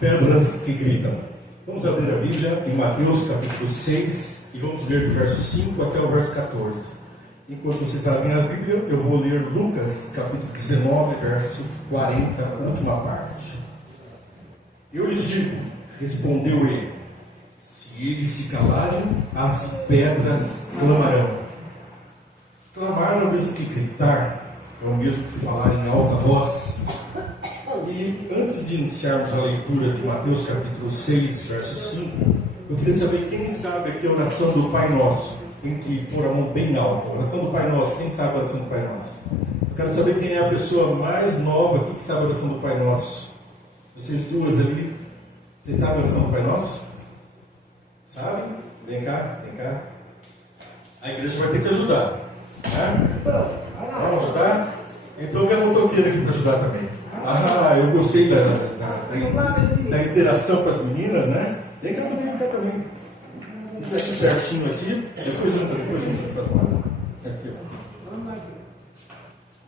Pedras que gritam. Vamos abrir a Bíblia em Mateus capítulo 6 e vamos ler do verso 5 até o verso 14. Enquanto vocês abrem a Bíblia, eu vou ler Lucas capítulo 19, verso 40, a última parte. Eu lhes digo, respondeu ele, se eles se calarem, as pedras clamarão. Clamar é o mesmo que gritar, é o mesmo que falar em alta voz. E antes de iniciarmos a leitura de Mateus capítulo 6, verso 5, eu queria saber quem sabe aqui a oração do Pai Nosso. Tem que pôr a mão bem alta. A oração do Pai Nosso, quem sabe a oração do Pai Nosso? Eu quero saber quem é a pessoa mais nova aqui que sabe a oração do Pai Nosso. Vocês duas ali, vocês sabem a oração do Pai Nosso? Sabem? Vem cá, vem cá. A igreja vai ter que ajudar. Né? Vamos ajudar? Então vem a motoqueira aqui para ajudar também. Ah, eu gostei da interação com as meninas, né? Vem cá também, vem cá também. Fica aqui pertinho aqui. Depois entra. Aqui, ó.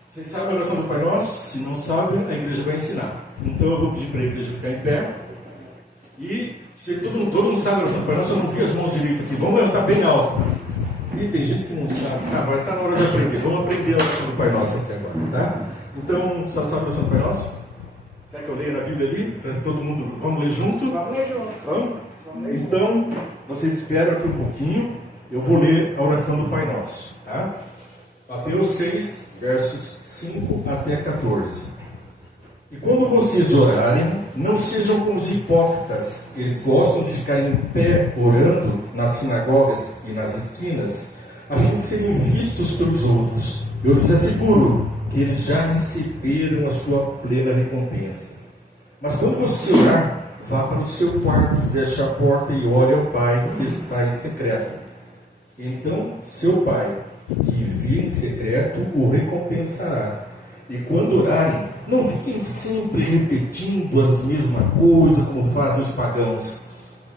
Vocês sabem a oração do Pai Nosso? Se não sabem, a igreja vai ensinar. Então eu vou pedir para a igreja ficar em pé. E se todo mundo sabe a oração do Pai Nosso, eu não vi as mãos direito aqui. Vamos levantar bem alto. E tem gente que não sabe. Agora está na hora de aprender. Vamos aprender a oração do Pai Nosso aqui agora, tá? Então, já sabe a oração do Pai Nosso? Quer que eu leia na Bíblia ali? Para todo mundo. Vamos ler junto? Vamos ler junto. Vamos? Então, vocês esperam aqui um pouquinho. Eu vou ler a oração do Pai Nosso, tá? Mateus 6, versos 5 até 14. E quando vocês orarem, não sejam como os hipócritas. Eles gostam de ficar em pé orando nas sinagogas e nas esquinas, a fim de serem vistos pelos outros. Eu lhes asseguro que eles já receberam a sua plena recompensa. Mas quando você orar, vá para o seu quarto, feche a porta e ore ao Pai que está em secreto. Então, seu Pai, que vê em secreto, o recompensará. E quando orarem, não fiquem sempre repetindo a mesma coisa como fazem os pagãos.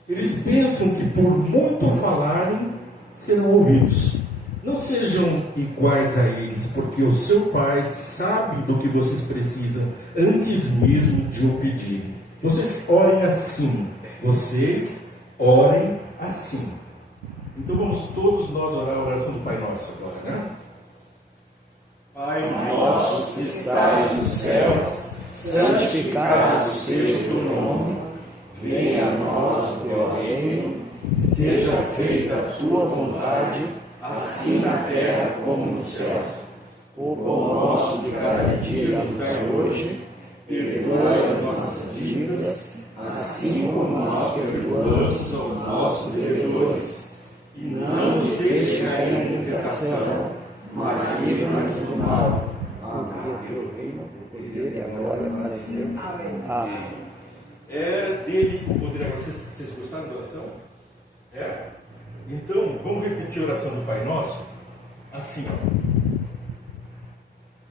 Eles pensam que por muito falarem, serão ouvidos. Não sejam iguais a eles, porque o seu Pai sabe do que vocês precisam, antes mesmo de o pedirem. Vocês orem assim. Vocês orem assim. Então vamos todos nós orar a oração do Pai Nosso agora, né? Pai nosso que estás nos céus, santificado seja o teu nome, venha a nós o teu reino, seja feita a tua vontade, assim na terra como nos céus. O pão nosso de cada dia nos dai hoje, perdoa as nossas dívidas, assim como nós perdoamos aos nossos devedores. E não nos deixe cair em tentação, mas livra-nos do mal. Porque o reino, o poder e a glória para sempre. Amém. É dele o poder. Agora, vocês gostaram da oração? É? Então, vamos repetir a oração do Pai Nosso? Assim, ó.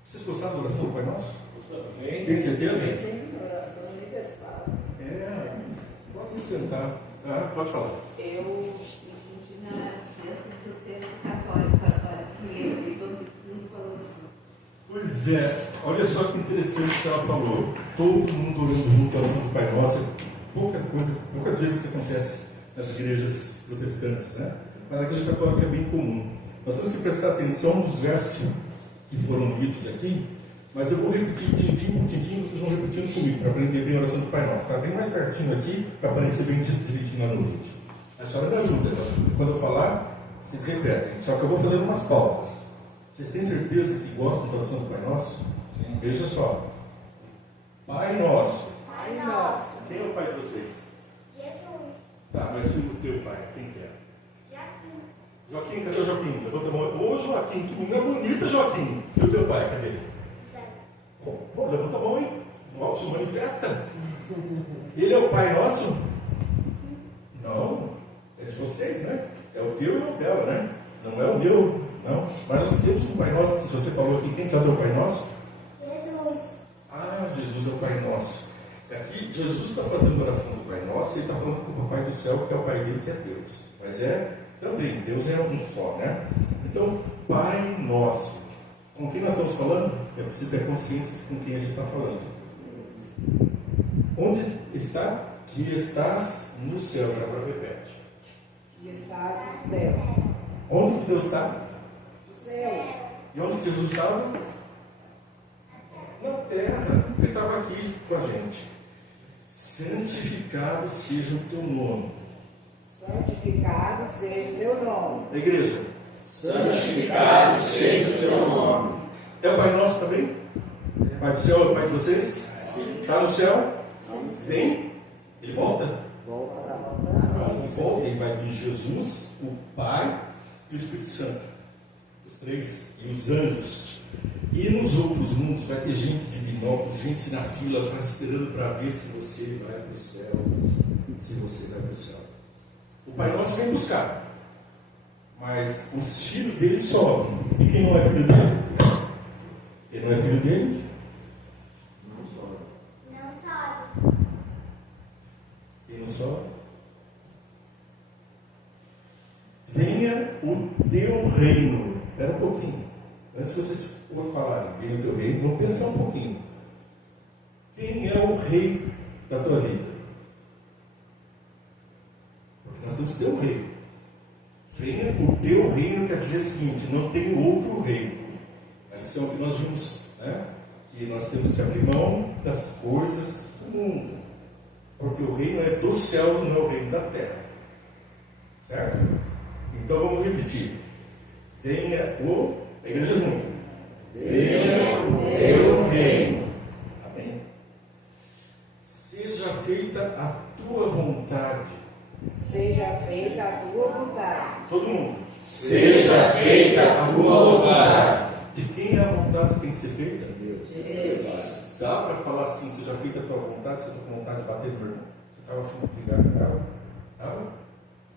Vocês gostaram da oração do Pai Nosso? Tem certeza? Sim, oração universal. É. Pode sentar. Ah, pode falar. Eu me senti dentro do tempo católico agora, que todo mundo falou. Pois é, olha só que interessante que ela falou. Todo mundo orando junto à oração do Pai Nosso. Poucas vezes que acontece nas igrejas protestantes, né? Mas na igreja católica é bem comum. Nós temos que prestar atenção nos versos que foram lidos aqui, mas eu vou repetir tintim, vocês vão repetindo comigo, para aprender bem a oração do Pai Nosso. Está bem mais pertinho aqui, para aparecer bem direitinho lá no vídeo. A senhora me ajuda, quando eu falar, vocês repetem. Só que eu vou fazer umas pausas. Vocês têm certeza que gostam da oração do Pai Nosso? Sim. Veja só. Pai Nosso. Pai Nosso. Quem é o pai de vocês? Jesus. Tá, mas o teu pai, quem que é? Joaquim. Joaquim, cadê o Joaquim? Levanta a mão. Ô Joaquim, que menina bonita, Joaquim. E o teu pai, cadê ele? Pô, levanta a mão, hein? Nossa, se manifesta. Ele é o Pai Nosso? Não, é de vocês, né? É o teu e o dela, né? Não é o meu, não. Mas nós temos um Pai Nosso, que você falou aqui, quem que é o teu Pai Nosso? Jesus. Ah, Jesus é o Pai Nosso. Aqui, Jesus está fazendo oração do Pai Nosso e ele está falando com o Pai do Céu, que é o Pai dele, que é Deus. Mas também, Deus é um só, né? Então, Pai Nosso. Com quem nós estamos falando? É preciso ter consciência com quem a gente está falando. Onde está? Que estás no céu. Já agora repete. Que estás no céu. Onde que Deus está? No céu. E onde Jesus estava? Na terra. Ele estava aqui com a gente. Santificado seja o teu nome. Santificado seja o teu nome. A igreja. Santificado seja o teu nome. É o Pai Nosso também? Pai do céu é o Pai de vocês? Está no céu? Vem. Ele volta. Ele volta. Ele vai vir Jesus, o Pai e o Espírito Santo. Os três. E os anjos. E nos outros mundos vai ter gente de binóculo, gente na fila, esperando para ver se você vai para o céu. Se você vai para o céu. O Pai Nosso vem buscar. Mas os filhos dele sobem. E quem não é filho dele? Quem não é filho dele? Não sobe. Quem não sobe? Venha o teu reino. Espera um pouquinho. Antes de vocês falarem, venha o teu reino, vamos pensar um pouquinho. Quem é o rei da tua vida? Porque nós temos que ter um rei. Venha o teu reino, quer dizer o seguinte: não tem outro reino. A lição que nós vimos, né? Que nós temos que abrir mão das coisas do mundo. Porque o reino é dos céus, não é o reino da terra. Certo? Então vamos repetir. Venha o... A igreja junto. Venha o teu reino. Amém. Seja feita a tua vontade. Seja feita a tua vontade. Todo mundo. Seja feita a tua vontade. De quem é a vontade que tem que ser feita? Deus. Dá para falar assim, seja feita a tua vontade, você está com vontade de bater no irmão? Você estava afim de brigar com ela? Estava?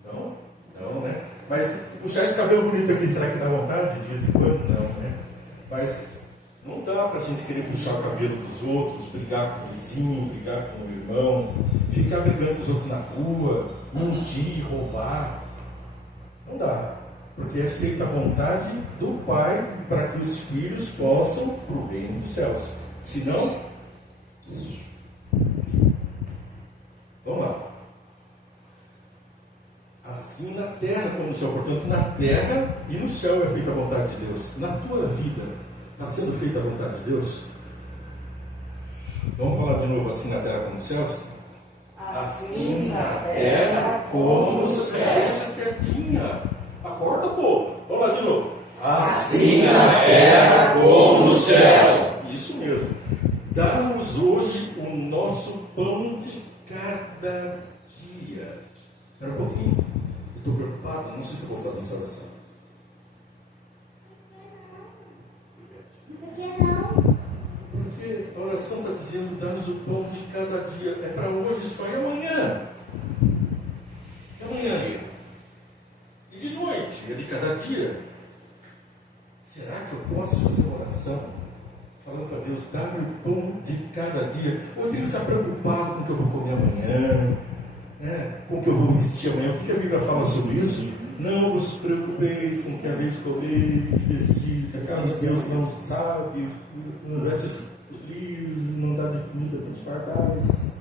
Não? Não, né? Mas puxar esse cabelo bonito aqui, será que dá vontade de vez em quando? Não, né? Mas não dá para a gente querer puxar o cabelo dos outros, brigar com o vizinho, brigar com o irmão, ficar brigando com os outros na rua, mentir, roubar. Não dá. Porque é feita a vontade do Pai para que os filhos possam para o reino dos céus. Se não, vamos lá. Assim na terra como no céu. Portanto, na terra e no céu é feita a vontade de Deus. Na tua vida está sendo feita a vontade de Deus? Vamos falar de novo, assim na terra como nos céus? Assim na terra como nos céus. Deixa quietinha. Acorda, povo. Vamos lá de novo. Assim na terra como no céu. Isso mesmo. Dá-nos hoje o nosso pão de cada dia. Espera um pouquinho. Eu estou preocupado, não sei se eu vou fazer essa oração. Por que não? Porque a oração está dizendo, dá-nos o pão de cada dia. É para hoje só e amanhã. E amanhã. E de noite, é de cada dia. Será que eu posso fazer uma oração falando para Deus, dá-me o pão de cada dia? Ou eu tenho que estar preocupado com o que eu vou comer amanhã, né? Com o que eu vou vestir amanhã? O que a Bíblia fala sobre isso? Não vos preocupeis com o que é vez de comer, de vestir, acaso Deus não sabe, não veste os livros, não dá de comida para os pardais.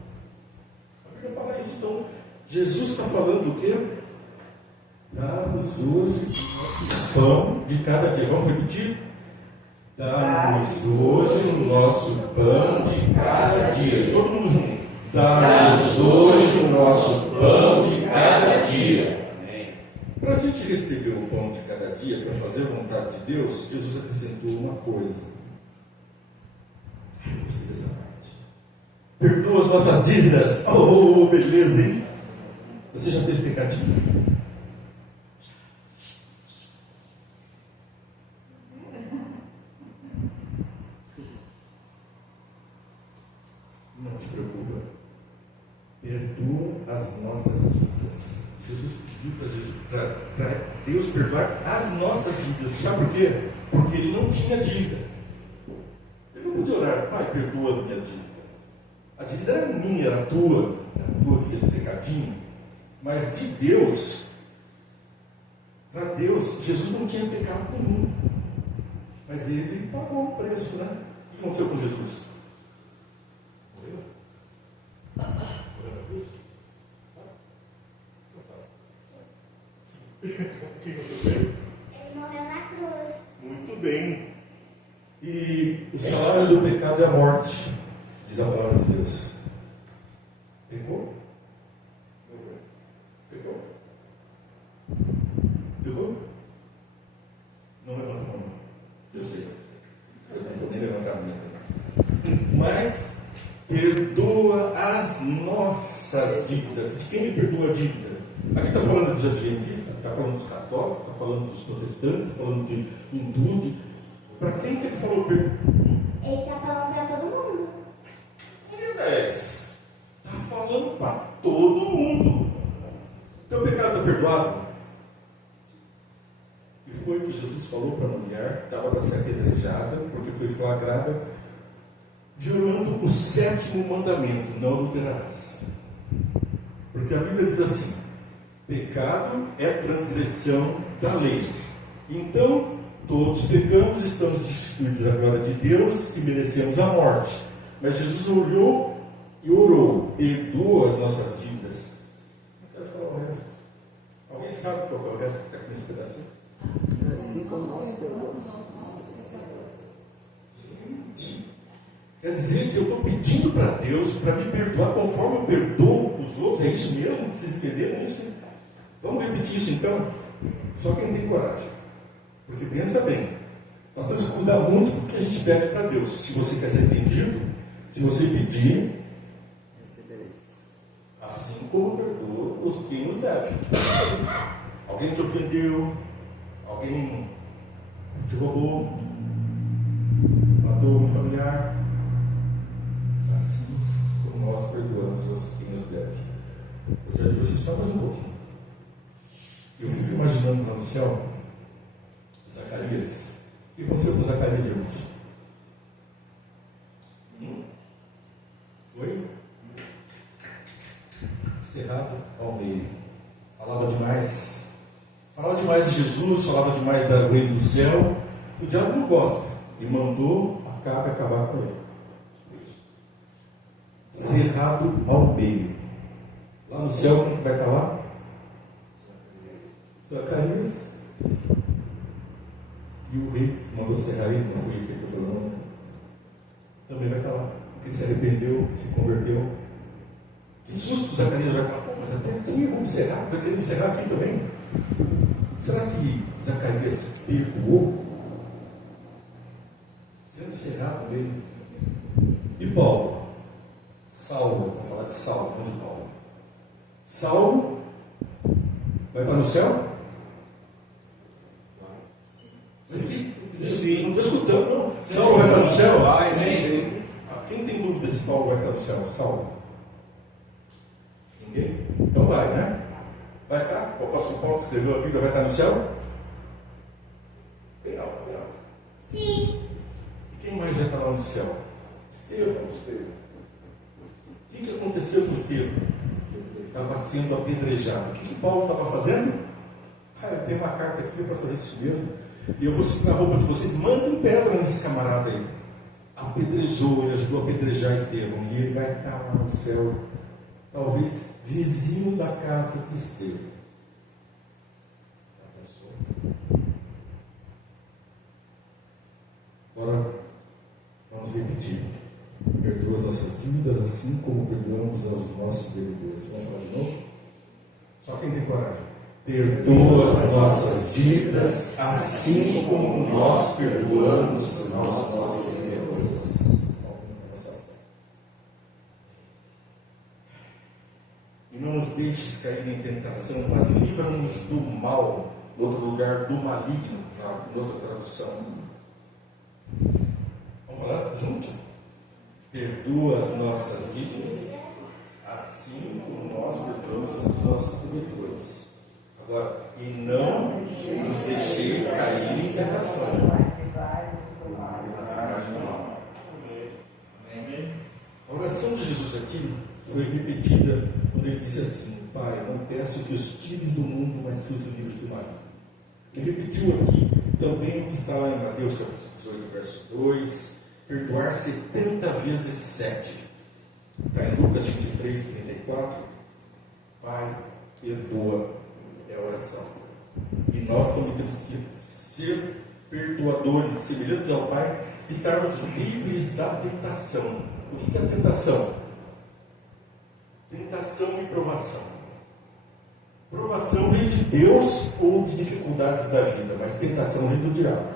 A Bíblia fala isso. Então, Jesus está falando do quê? Dá-nos hoje o pão de cada dia. Vamos repetir? Dá-nos hoje o nosso pão de cada dia. Todo mundo junto. Dá-nos hoje o nosso pão de cada dia. Para a gente receber o pão de cada dia, para fazer a vontade de Deus, Jesus acrescentou uma coisa. Eu gostei dessa parte. Perdoa as nossas dívidas. Oh, beleza, hein? Você já fez pecadinho? Não te preocupa. Perdoa as nossas dívidas. Jesus pediu para Deus perdoar as nossas dívidas. Sabe por quê? Porque ele não tinha dívida. Ele não podia orar, Pai, perdoa a minha dívida. A dívida era minha, era tua que fez um pecadinho. Mas de Deus, para Deus, Jesus não tinha pecado comum. Mas ele pagou o preço, né? O que aconteceu com Jesus? Morreu. O que aconteceu? Ele morreu na cruz. Muito bem. E o salário do pecado é a morte, diz a palavra de Deus. Pegou? Pegou? Pegou? Não levanta a mão. Eu sei. Eu não vou nem levantar a minha. Mas perdoa as nossas dívidas. De quem me perdoa a dívida? Aqui está falando dos adventistas, está falando dos católicos, está falando dos protestantes, está falando de hindu. Para quem que ele falou perdão? Ele está falando para todo mundo. Está falando para todo mundo. Teu pecado está perdoado? E foi o que Jesus falou para a mulher, estava para ser apedrejada, porque foi flagrada, violando o 7º mandamento: não adulterarás. Porque a Bíblia diz assim: pecado é transgressão da lei. Então, todos pecamos, estamos destituídos da glória de Deus e merecemos a morte. Mas Jesus olhou e orou: perdoa as nossas dívidas. Não quero falar o resto. Alguém sabe qual é o resto que está aqui nesse pedacinho? Assim como nós perdoamos. Quer dizer que eu estou pedindo para Deus para me perdoar conforme eu perdoo os outros. É isso mesmo? Vocês entenderam isso? Vamos repetir isso então? Só quem tem coragem. Porque pensa bem, nós temos que cuidar muito do que a gente pede para Deus. Se você quer ser atendido, se você pedir, Recebereis. assim como perdoa os que nos devem. Alguém te ofendeu, alguém te roubou, matou um familiar, assim como nós perdoamos os que nos devem. Eu já disse só mais um pouquinho. Eu fico imaginando lá no céu Zacarias. O que aconteceu com Zacarias, gente? Foi? Cerrado ao meio. Falava demais. Falava demais de Jesus, falava demais do reino do céu. O diabo não gosta. E mandou acabar com ele. Cerrado ao meio. Lá no céu, quem que vai estar lá? Zacarias. E o rei que mandou cerrar ele, não foi ele que falou, não, também vai estar lá. Porque ele se arrependeu, se converteu. Que susto Zacarias vai falar, mas até aqui vamos cerrar, vai querer me cerrar aqui também. Será que Zacarias perdoou? Sendo cerrado nele. E Paulo? Saulo, vamos falar de Saulo, não de Paulo. Saulo vai estar no céu? Sim. Não estou escutando, não. Saulo vai estar no céu? Vai, sim. Quem tem dúvida se Paulo vai estar no céu? Saulo? Ninguém? Então vai, né? Vai estar? O apóstolo Paulo que escreveu a Bíblia vai estar no céu? Bem alto, bem alto. Sim. Quem mais vai estar lá no céu? Estevão. O que aconteceu com Estevão? Ele estava sendo apedrejado. O que Paulo estava fazendo? Eu tenho uma carta aqui para fazer isso mesmo. E eu vou seguir na roupa de vocês. Mandem pedra nesse camarada aí. Apedrejou, ele ajudou a apedrejar Estevão. E ele vai estar lá no céu, talvez vizinho da casa de Estevão. Já pensou? Agora, vamos repetir. Perdoa as nossas dívidas, assim como perdoamos aos nossos devedores. Vamos falar de novo? Só quem tem coragem. Perdoa as nossas dívidas, assim como nós perdoamos aos nossos devedores. E não nos deixes cair em tentação, mas livra-nos do mal. Em outro lugar, do maligno, em outra tradução. Vamos lá junto? Perdoa as nossas dívidas, assim como nós perdoamos os nossos devedores. Agora, e não nos deixeis cair em tentação. A oração de Jesus aqui foi repetida quando ele disse assim: Pai, não peço que os tires do mundo, mas que os livres do maligno. Ele repetiu aqui também o que está lá em Mateus capítulo 18, verso 2, perdoar 70 vezes 7. Está em Lucas 23, 34. Pai, perdoa. É a oração. E nós também temos que ser perdoadores, semelhantes ao Pai, estarmos livres da tentação. O que é tentação? Tentação e provação. Provação vem de Deus ou de dificuldades da vida, mas tentação vem do diabo.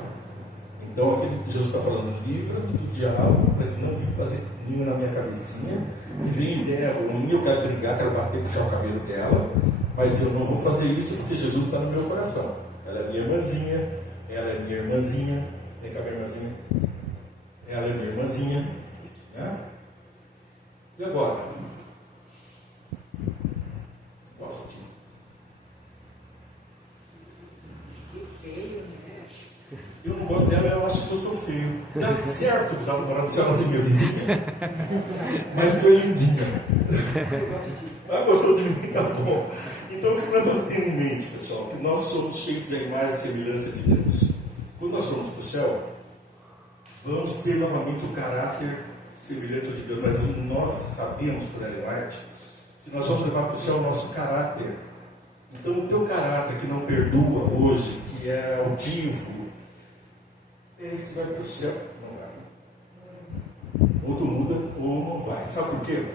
Então aqui Jesus está falando, livra-me do diabo, para ele não vir fazer ninho na minha cabecinha, que vem ideia ruim, eu quero brigar, quero bater, puxar o cabelo dela, mas eu não vou fazer isso porque Jesus está no meu coração. Ela é minha irmãzinha, ela é minha irmãzinha, vem cá minha irmãzinha, ela é minha irmãzinha, né? E agora? Gosto. Eu não gosto dela, ela acha que eu sou feio. Tá certo que estava morando com ela assim, minha vizinha. Mas tu é lindinha. Ah, gostou de mim? Tá bom. Então o que nós vamos ter em mente, pessoal? Que nós somos feitos em imagem e semelhança de Deus. Quando nós formos para o céu, vamos ter novamente o caráter semelhante ao de Deus. Mas nós sabemos por Ellen White que nós vamos levar para o céu o nosso caráter. Então o teu caráter que não perdoa hoje, que é altivo, esse que vai para o céu, não vai. Ou tu muda ou não vai. Sabe por quê?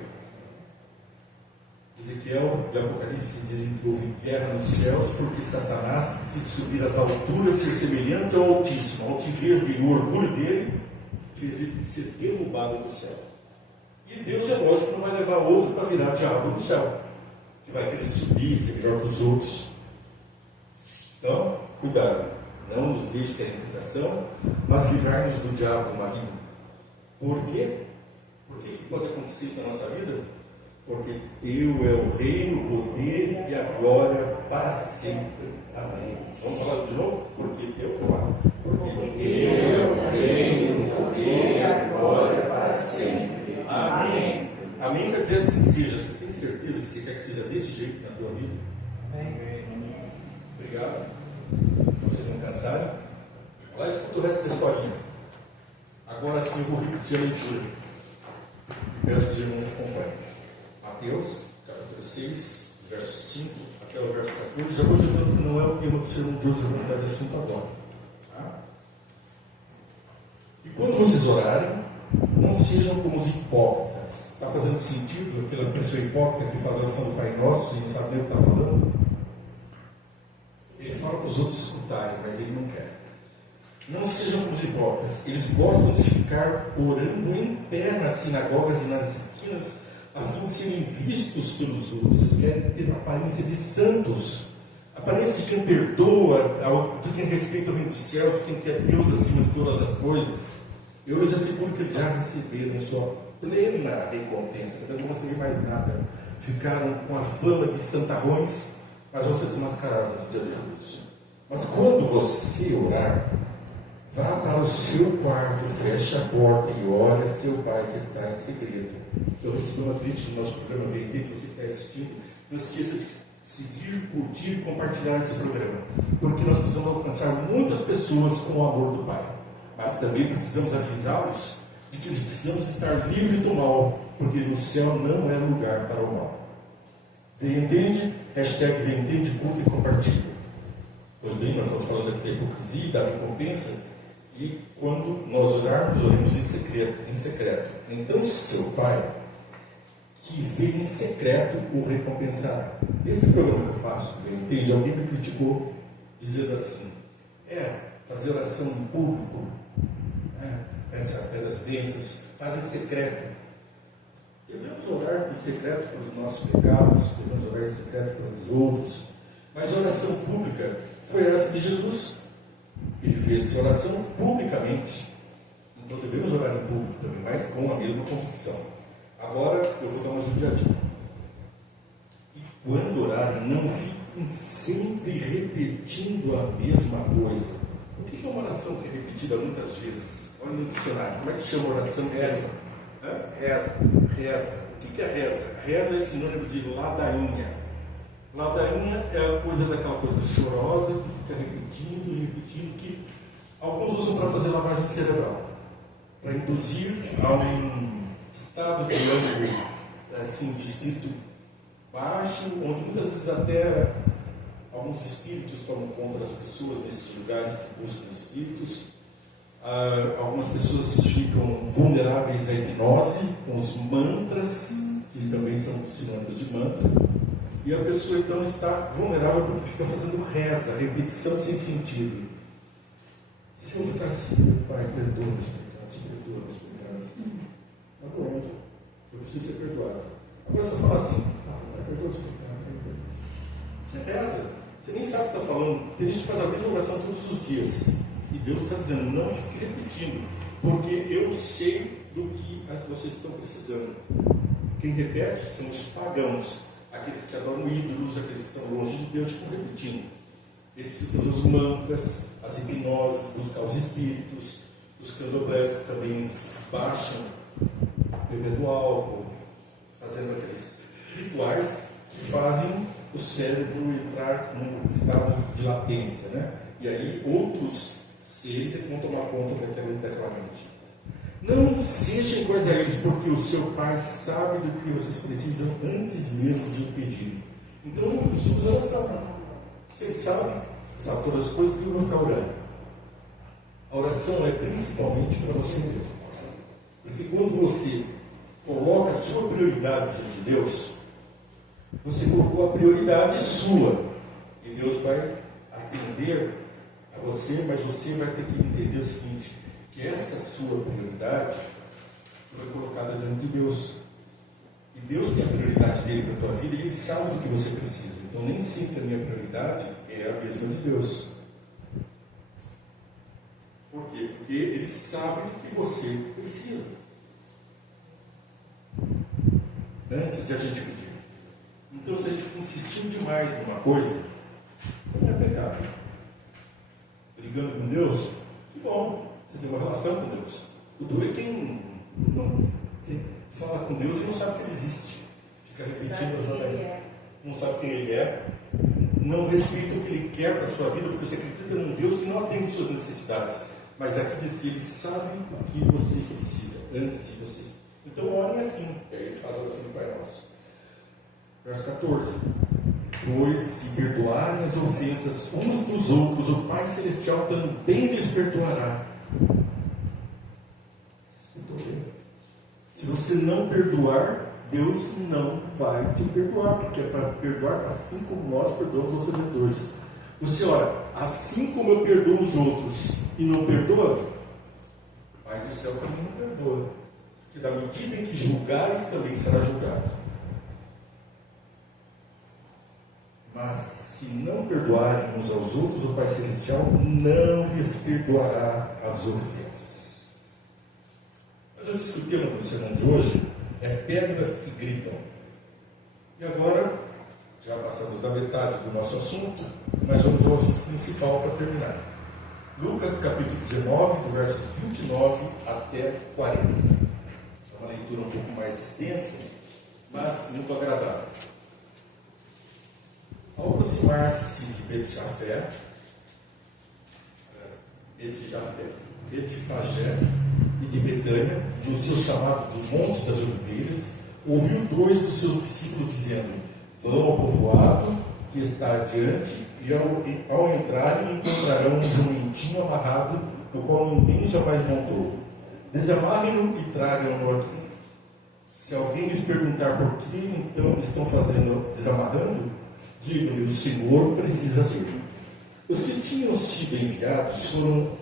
Ezequiel e Apocalipse dizem que houve guerra nos céus porque Satanás quis subir às alturas, ser semelhante ao Altíssimo. A altivez dele, o orgulho dele, fez ele ser derrubado do céu. E Deus é lógico que não vai levar outro para virar diabo do céu, que vai querer subir, ser melhor que os outros. Então, cuidado. Não nos deixe cair em tentação, mas livrar-nos do diabo, do maligno. Por quê? Por que pode acontecer isso na nossa vida? Porque teu é o reino, o poder e a glória para sempre. Amém. Vamos falar de novo? Porque teu é o reino, o poder e a glória para sempre. Amém. Amém quer dizer assim seja. Você tem certeza que você quer que seja desse jeito na tua vida? Amém. Obrigado. Vocês não cansaram? Lá escuta o resto da historinha. Agora sim eu vou repetir a leitura. Peço que os irmãos acompanhem. Mateus, capítulo 6, verso 5 até o verso 14. Já vou dizendo que não é o tema do sermão de hoje, eu vou mudar de assunto agora. Tá? E quando vocês orarem, não sejam como os hipócritas. Está fazendo sentido aquela pessoa hipócrita que faz a oração do Pai Nosso e não sabe nem o que está falando? Ele fala para os outros escutarem, mas ele não quer. Não sejam como os hipócritas. Eles gostam de ficar orando em pé nas sinagogas e nas esquinas, a fim de serem vistos pelos outros. Eles querem ter a aparência de santos, a aparência de quem perdoa, de quem respeita o reino do céu, de quem quer Deus acima de todas as coisas. Eu lhes asseguro que eles já receberam sua plena recompensa. Então não vão receber mais nada. Ficaram com a fama de santarrões, mas vão ser desmascarados no dia de juízo. Mas quando você orar, vá para o seu quarto, feche a porta e ore a seu pai que está em segredo. Eu recebi uma crítica no nosso programa VT, que você está assistindo. Não esqueça de seguir, curtir e compartilhar esse programa, porque nós precisamos alcançar muitas pessoas com o amor do Pai. Mas também precisamos avisá-los de que eles precisamos estar livres do mal, porque no céu não é lugar para o mal. Vem entende? Hashtag vem entende, curta e compartilha. Pois bem, nós estamos falando aqui da hipocrisia e da recompensa. E quando nós orarmos, oremos em secreto. Então seu Pai, que vê em secreto, o recompensará. Esse programa que eu faço, vem entende? Alguém me criticou dizendo assim: fazer oração em público, essa das bênçãos, faz em secreto. Devemos orar em secreto pelos nossos pecados, devemos orar em secreto pelos outros, mas a oração pública foi essa de Jesus. Ele fez essa oração publicamente. Então devemos orar em público também, mas com a mesma convicção. Agora eu vou dar uma judiadinha. E quando orarem, não fiquem sempre repetindo a mesma coisa. O que é uma oração que é repetida muitas vezes? Olha no dicionário, como é que chama oração? Reza. Reza. Reza. O que é reza? Reza é sinônimo de ladainha. Ladainha é a coisa daquela coisa chorosa que fica repetindo e repetindo, que alguns usam para fazer lavagem cerebral, para induzir a um estado de ânimo, assim, de espírito baixo, onde muitas vezes até alguns espíritos tomam conta das pessoas nesses lugares que buscam espíritos. Algumas pessoas ficam vulneráveis à hipnose, com os mantras, que também são sinônimos de mantra. E a pessoa então está vulnerável porque fica fazendo reza, repetição sem sentido. Se eu ficar assim, Pai, perdoa meus pecados, perdoa meus pecados. Está bom, eu preciso ser perdoado. Agora você fala assim, Pai, perdoa meus pecados. Você reza, você nem sabe o que está falando. Tem gente que faz a mesma oração todos os dias. E Deus está dizendo, não fique repetindo, porque eu sei do que vocês estão precisando. Quem repete são os pagãos, aqueles que adoram ídolos, aqueles que estão longe de Deus, ficam repetindo. Eles precisam fazer os mantras, as hipnoses, buscar os espíritos. Os candomblés também baixam, bebendo álcool, fazendo aqueles rituais que fazem o cérebro entrar num estado de latência, né? E aí outros seres é que vão tomar conta daquela mente. Não sejam iguais a eles, porque o seu Pai sabe do que vocês precisam antes mesmo de pedir. Então, Jesus já sabe. Vocês sabem todas as coisas, porque eu vou ficar orando. A oração é principalmente para você mesmo. Porque quando você coloca a sua prioridade diante de Deus, você colocou a prioridade sua. E Deus vai atender a você, mas você vai ter que entender o seguinte, que essa sua prioridade foi colocada diante de Deus. E Deus tem a prioridade dele para a tua vida e Ele sabe do que você precisa. Então nem sempre a minha prioridade é a mesma de Deus. Por quê? Porque Ele sabe do que você precisa. Antes de a gente pedir. Então se a gente fica insistindo demais numa coisa, não é pecado. Brigando com Deus, que bom, você tem uma relação com Deus. O duro é quem fala com Deus e não sabe que Ele existe. Fica repetindo, não sabe quem Ele é, não respeita o que Ele quer para a sua vida, porque você acredita num Deus que não atende suas necessidades. Mas aqui diz que Ele sabe o que você precisa antes de você. Então orem assim, e aí Ele faz a oração do Pai Nosso. Verso 14. Pois se perdoarem as ofensas uns dos outros, o Pai Celestial também lhes perdoará. Se você não perdoar, Deus não vai te perdoar, porque é para perdoar assim como nós perdoamos aos devedores. Você ora, assim como eu perdoo os outros e não perdoa, o Pai do céu também não perdoa. Porque da medida em que julgares, também será julgado. Mas se não perdoarem uns aos outros, o Pai Celestial não lhes perdoará as ofensas. Mas eu disse que o tema do sermão de hoje é pedras que gritam. E agora, já passamos da metade do nosso assunto, mas vamos ao assunto principal para terminar. Lucas capítulo 19, do verso 29 até 40. É uma leitura um pouco mais extensa, mas muito agradável. Ao aproximar-se de Betfagé e de Betânia, no seu chamado do Monte das Oliveiras, ouviu dois dos seus discípulos dizendo: vão ao povoado que está adiante, e ao entrarem encontrarão um jumentinho amarrado, no qual ninguém jamais montou. Desamarrem-no e tragam-no aqui. Se alguém lhes perguntar por que então estão desamarrando, digam-lhe: o Senhor precisa dele. Os que tinham sido enviados foram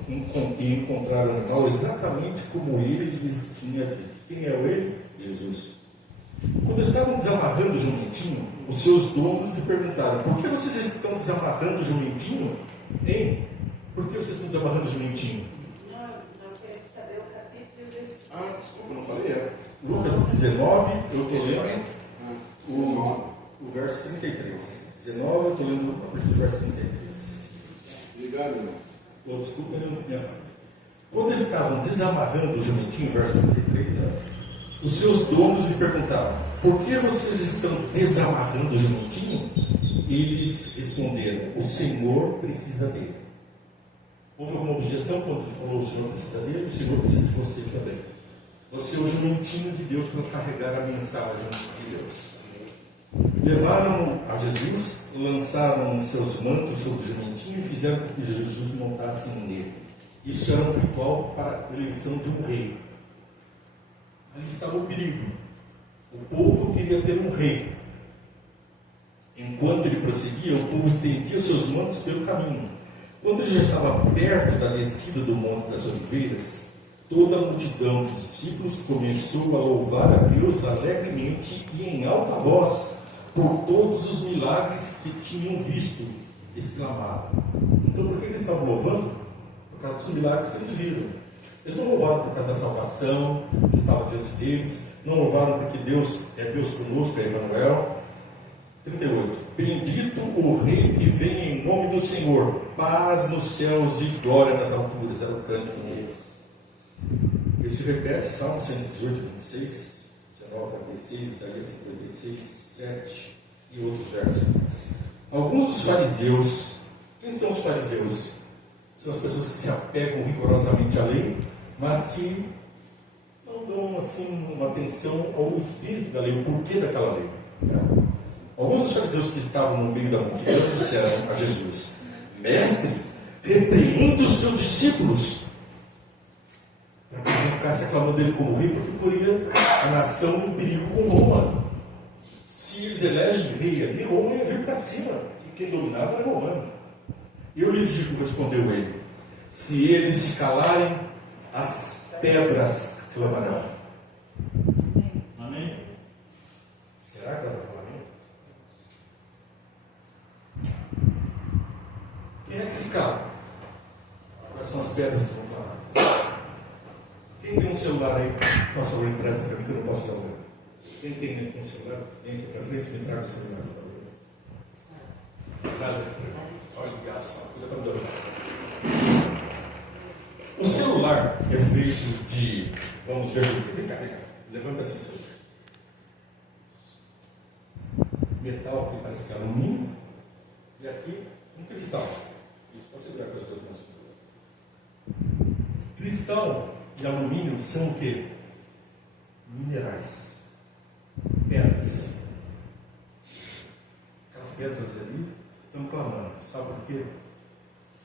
e encontraram o animal exatamente como ele lhes tinha dito. Quem é ele? Jesus. Quando estavam desamarrando o jumentinho, os seus donos lhe perguntaram: por que vocês estão desamarrando o jumentinho? Hein? Por que vocês estão desamarrando o jumentinho? Não, nós queremos saber o capítulo e o versículo. Desculpa, eu não falei. Lucas 19, eu estou lendo o verso 33. 19, eu estou lendo a partir do verso 33. Obrigado, irmão. Desculpa, eu não tinha falado. Quando estavam desamarrando o jumentinho, verso 33, os seus donos lhe perguntaram: por que vocês estão desamarrando o jumentinho? Eles responderam: o Senhor precisa dele. Houve alguma objeção quando ele falou: o Senhor precisa dele? O Senhor precisa de você também. Você é o jumentinho de Deus para carregar a mensagem de Deus. Levaram-no a Jesus, lançaram seus mantos sobre o jumentinho e fizeram com que Jesus montasse nele. Isso era um ritual para a eleição de um rei. Ali estava o perigo. O povo queria ter um rei. Enquanto ele prosseguia, o povo estendia seus mantos pelo caminho. Quando ele já estava perto da descida do Monte das Oliveiras, toda a multidão dos discípulos começou a louvar a Deus alegremente e em alta voz por todos os milagres que tinham visto, exclamaram. Então, por que eles estavam louvando? Por causa dos milagres que eles viram. Eles não louvaram por causa da salvação que estava diante deles, não louvaram porque Deus é Deus conosco, é Emmanuel. 38. Bendito o Rei que vem em nome do Senhor, paz nos céus e glória nas alturas. Era o cântico deles. Isso repete Salmo 118, 26, 19, 46, Isaías 56, 7 e outros versos. Alguns dos fariseus, quem são os fariseus? São as pessoas que se apegam rigorosamente à lei, mas que não dão assim uma atenção ao espírito da lei, o porquê daquela lei. Alguns dos fariseus que estavam no meio da multidão disseram a Jesus: Mestre, repreende os teus discípulos, para que ele não ficasse aclamando dele como rei, porque poria a nação em perigo com Roma. Se eles elegem rei ali, Roma ia vir para cima, que quem dominava era romano. Eu lhes digo, respondeu ele, se eles se calarem, as pedras clamarão. Amém? Será que ela vai falar? Quem é que se cala? Quais são as pedras que vão clamar? Quem tem um celular aí, por favor, empresta para mim que eu não posso usar o meu. Quem tem um celular, vem aqui para frente, me traga o celular, por favor. Traz aqui para mim. Olha só, cuida para me dobrar. O celular é feito de, vamos ver o que? Vem cá. Levanta assim o celular. Metal aqui parece que é alumínio. E aqui um cristal. Isso, pode segurar com as suas mãos. Cristal e alumínio são o quê? Minerais. Pedras. Aquelas pedras ali estão clamando. Sabe por quê?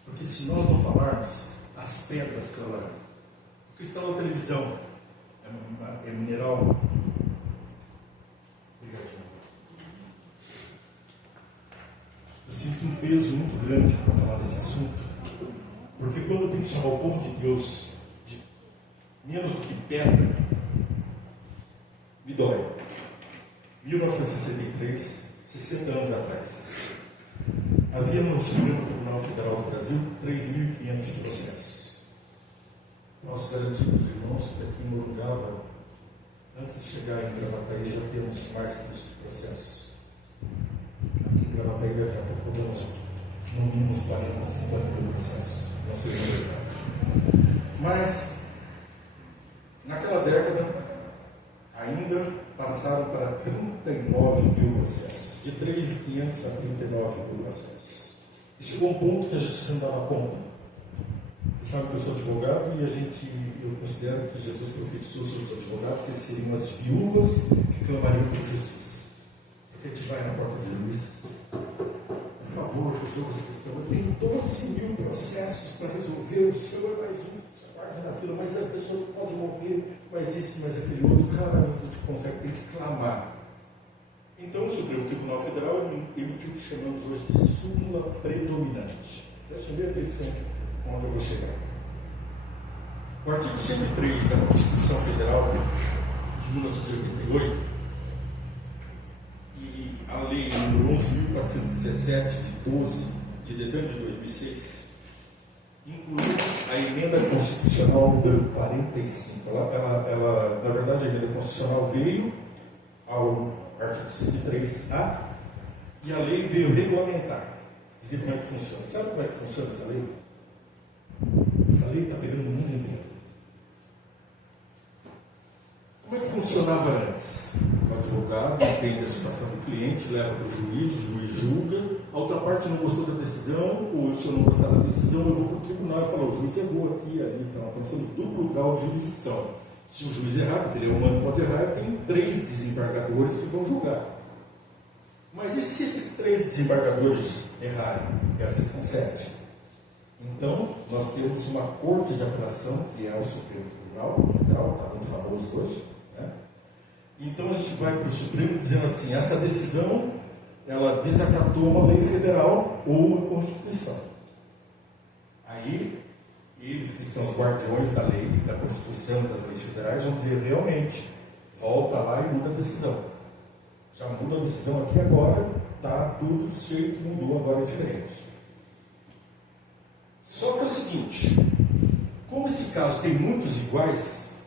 Porque se nós não falarmos, as pedras clamarão. O cristal da televisão é mineral. Obrigadinho. Eu sinto um peso muito grande para falar desse assunto, porque quando eu tenho que chamar o povo de Deus de menos do que pedra, me dói. 1963, 60 anos atrás, havia no Supremo Tribunal Federal do Brasil 3.500 processos. Nós garantimos, irmãos, que aqui em Morungava, antes de chegar em Gravataí, já temos mais que isso de processos. Aqui em Gravataí, daqui a pouco, temos no mínimo uns 40, 50 mil processos. Não sei o número exato. Mas, naquela década, ainda passaram para 39 mil processos. De 3.500 a 39 mil processos. E chegou um ponto que a justiça não dava conta. Você sabe que eu sou advogado e eu considero que Jesus profetizou sobre os advogados que eles seriam as viúvas que clamariam por justiça. Porque a gente vai na porta do juiz, por favor, resolva essa questão. Eu tenho 12 mil processos para resolver, o senhor é mais justo, guarda na fila, mas a pessoa pode morrer, mais isso, mais aquele outro. Claramente a gente consegue, tem que clamar. Então o Supremo Tribunal Federal emitiu o que chamamos hoje de súmula predominante. Deixa eu ver atenção onde eu vou chegar. O artigo 103 da Constituição Federal de 1988 e a lei número 11.417 de 12 de dezembro de 2006 incluiu a emenda constitucional número 45. Ela, na verdade, a emenda constitucional veio ao artigo 103A e a lei veio regulamentar, dizer como é que funciona. Sabe como é que funciona essa lei? Essa lei está pegando no mundo inteiro. Como é que funcionava antes? O advogado entende a situação do cliente, leva para o juiz julga, a outra parte não gostou da decisão, ou se eu não gostar da decisão, eu vou para o tribunal e falo, o juiz errou aqui e ali, então nós temos duplo grau de jurisdição. Se o juiz errar, porque ele é humano, pode errar, tem 3 desembargadores que vão julgar. Mas e se esses 3 desembargadores errarem? Essas são 7. Então, nós temos uma corte de apelação, que é o Supremo Tribunal Federal, está muito famoso hoje, né? Então, a gente vai para o Supremo dizendo assim, essa decisão, ela desacatou uma lei federal ou uma Constituição. Aí, eles que são os guardiões da lei, da Constituição, das leis federais, vão dizer, realmente, volta lá e muda a decisão. Já muda a decisão aqui agora, está tudo certo, mudou, agora é diferente. Só que é o seguinte, como esse caso tem muitos iguais,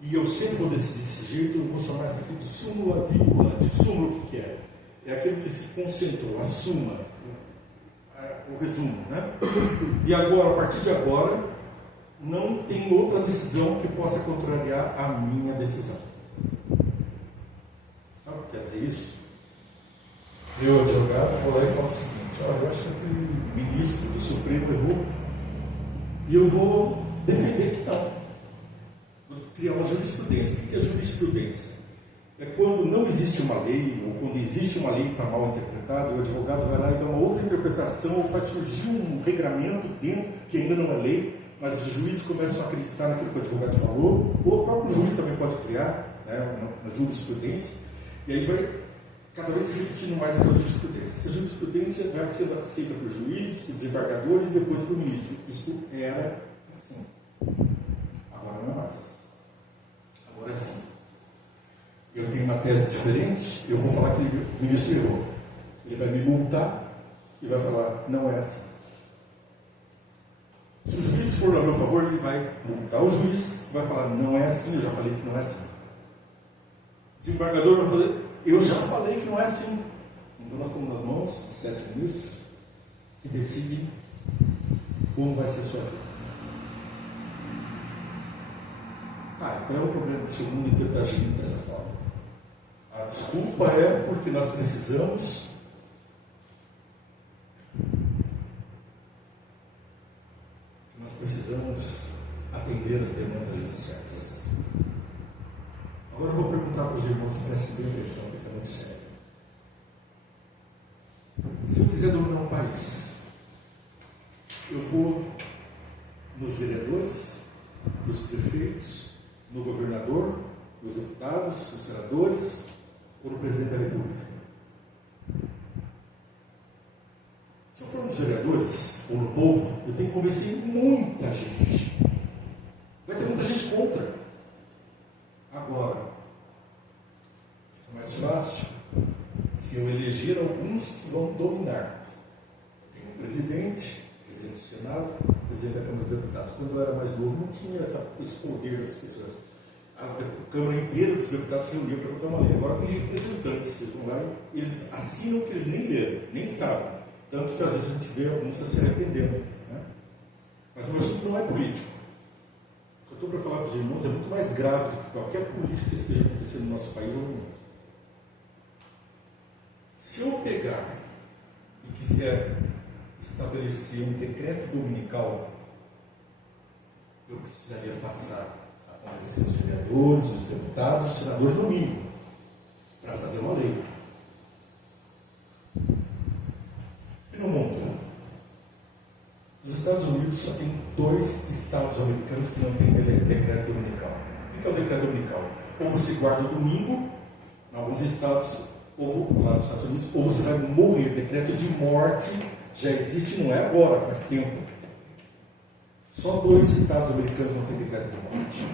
e eu sempre vou decidir desse jeito, eu vou chamar isso aqui de súmula vinculante. Súmula o que é? É aquele que se concentrou, a suma, o resumo, né? E agora, a partir de agora, não tem outra decisão que possa contrariar a minha decisão. Sabe o que quer dizer isso? Eu, advogado, vou lá e falo o seguinte, olha, eu acho que o ministro do Supremo errou, e eu vou defender que não. Vou criar uma jurisprudência. O que é jurisprudência? É quando não existe uma lei, ou quando existe uma lei que está mal interpretada, o advogado vai lá e dá uma outra interpretação, ou faz surgir um regramento dentro, que ainda não é lei, mas os juízes começam a acreditar naquilo que o advogado falou, ou o próprio juiz também pode criar, né, uma jurisprudência, e aí vai cada vez se repetindo mais aquela jurisprudência. Essa jurisprudência vai sendo aceita para os juízes, para os desembargadores e depois para o ministro. Isso era assim. Agora não é mais. Agora é assim. Eu tenho uma tese diferente, eu vou falar que o ministro errou. Ele vai me multar e vai falar, não é assim. Se o juiz for a meu favor, ele vai multar o juiz e vai falar, não é assim, eu já falei que não é assim. O desembargador vai falar, eu já falei que não é assim. Então nós estamos nas mãos de 7 ministros que decidem como vai ser a sua vida. Então é um problema que o mundo inteiro está agindo dessa forma. A desculpa é porque nós precisamos atender as demandas judiciais. Agora eu vou perguntar para os irmãos que prestem bem atenção, porque é muito sério. Se eu quiser dominar um país, eu vou nos vereadores, nos prefeitos, no governador, nos deputados, nos senadores ou no presidente da República? Se eu for nos vereadores ou no povo, eu tenho que convencer muita gente. Vai ter muita gente contra. Agora, é mais fácil se eu eleger alguns que vão dominar. Eu tenho um presidente do Senado, presidente da Câmara dos Deputados. Quando eu era mais novo, não tinha esse poder das pessoas. A Câmara inteira dos deputados se reunia para votar uma lei. Agora tem representantes, eles vão lá e eles assinam o que eles nem leram, nem sabem. Tanto que às vezes a gente vê alguns se arrependendo. Né? Mas o assunto não é político. O que eu estou para falar para os irmãos é muito mais grave do que qualquer política que esteja acontecendo no nosso país ou no mundo. Se eu pegar e quiser estabelecer um decreto dominical, eu precisaria passar a convencer os vereadores, os deputados, os senadores no mínimo, para fazer uma lei. E no mundo? Nos Estados Unidos só tem 2 estados americanos que não têm decreto dominical. O que é o decreto dominical? Ou você guarda o domingo, em alguns estados, ou lá nos Estados Unidos, ou você vai morrer. Decreto de morte já existe, não é agora, faz tempo. Só 2 estados americanos não têm decreto de morte.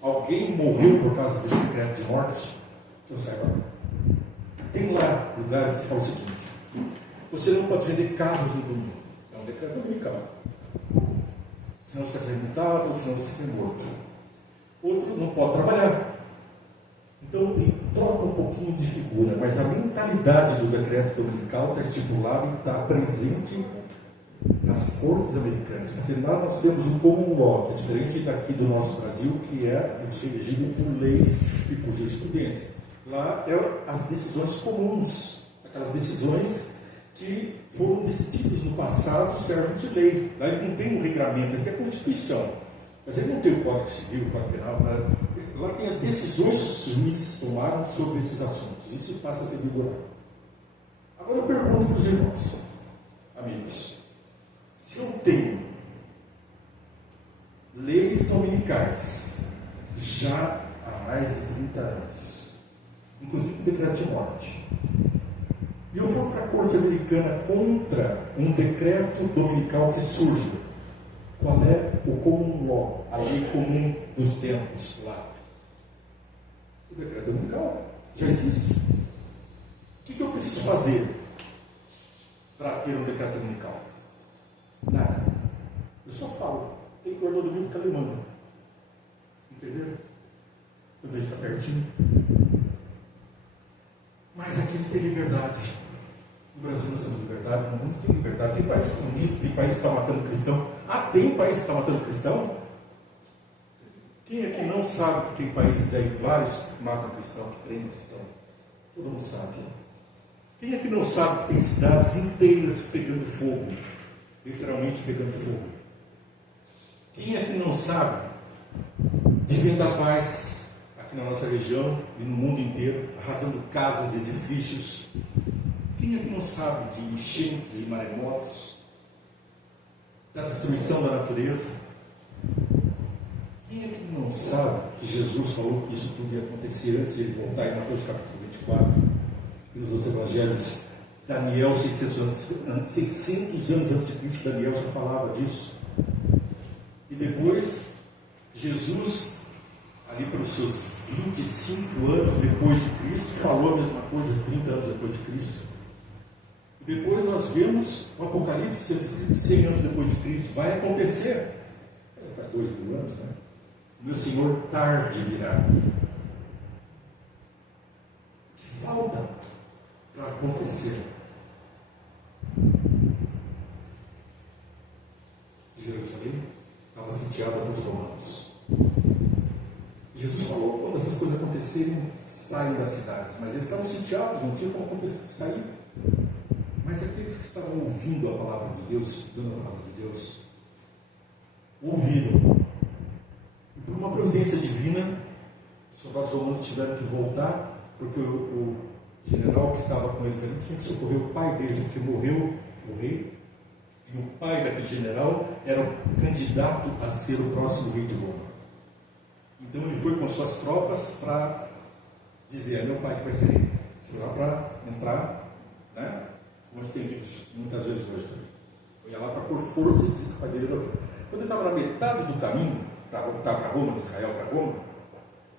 Alguém morreu por causa desse decreto de morte? Que eu saiba. Tem lá lugares que falam o seguinte: você não pode vender carros no domingo. É um decreto dominical. Senão você é multado, ou senão você é morto. Outro não pode trabalhar. Então ele troca um pouquinho de figura, mas a mentalidade do decreto dominical está estipulada e está presente nas cortes americanas. Porque lá nós temos um common law, que é diferente daqui do nosso Brasil, que é regido por leis e por jurisprudência. Lá é as decisões comuns, aquelas decisões que foram decididas no passado, servem de lei. Lá ele não tem um regramento, ele tem a Constituição. Mas ele não tem o Código Civil, o Código Penal. Lá tem as decisões que os juízes tomaram sobre esses assuntos. Isso passa a ser vigorado. Agora eu pergunto para os irmãos, amigos, se eu tenho leis dominicais já há mais de 30 anos, inclusive um decreto de morte, e eu for para a corte americana contra um decreto dominical que surge, qual é o common law, a lei comum dos tempos lá? O decreto dominical já existe. O que eu preciso fazer para ter um decreto dominical? Nada. Eu só falo. Tem que guardar o domingo que ele manda. Entenderam? Eu deixo estar pertinho. Mas aqui ele tem liberdade. No Brasil nós temos liberdade, no mundo tem liberdade. Tem país comunista, tem país que está matando cristão. Ah, tem país que está matando cristão? Quem aqui não sabe que tem países aí, vários que matam cristão, que prendem cristão? Todo mundo sabe. Quem aqui não sabe que tem cidades inteiras pegando fogo? Literalmente pegando fogo. Quem aqui não sabe de vendavais aqui na nossa região e no mundo inteiro, arrasando casas e edifícios? Quem aqui não sabe de enchentes e maremotos, da destruição da natureza? Quem aqui não sabe que Jesus falou que isso tudo ia acontecer antes de ele voltar em Mateus capítulo 24 e nos outros evangelhos? Daniel, 600 anos antes de Cristo, Daniel já falava disso. E depois, Jesus, ali pelos seus 25 anos depois de Cristo, falou a mesma coisa 30 anos depois de Cristo. E depois nós vemos o Apocalipse sendo escrito 100 anos depois de Cristo. Vai acontecer. Faz 2000 anos, né? O meu Senhor tarde virá. Que falta para acontecer? Jerusalém estava sitiada pelos romanos. Jesus falou: quando essas coisas acontecerem, saiam das cidades. Mas eles estavam sitiados, não tinha como sair. Mas aqueles que estavam ouvindo a palavra de Deus, estudando a palavra de Deus, ouviram. E por uma providência divina, os soldados romanos tiveram que voltar, porque o general que estava com eles ali tinha que socorrer o pai deles, porque morreu o rei. E o pai daquele general era o candidato a ser o próximo rei de Roma. Então ele foi com suas tropas para dizer: é meu pai que vai ser rei. Foi lá para entrar, né? Onde tem isso, muitas vezes hoje também. Eu ia lá para pôr força e dizer que o pai dele era o rei. Quando ele estava na metade do caminho, para voltar para Roma, de Israel para Roma,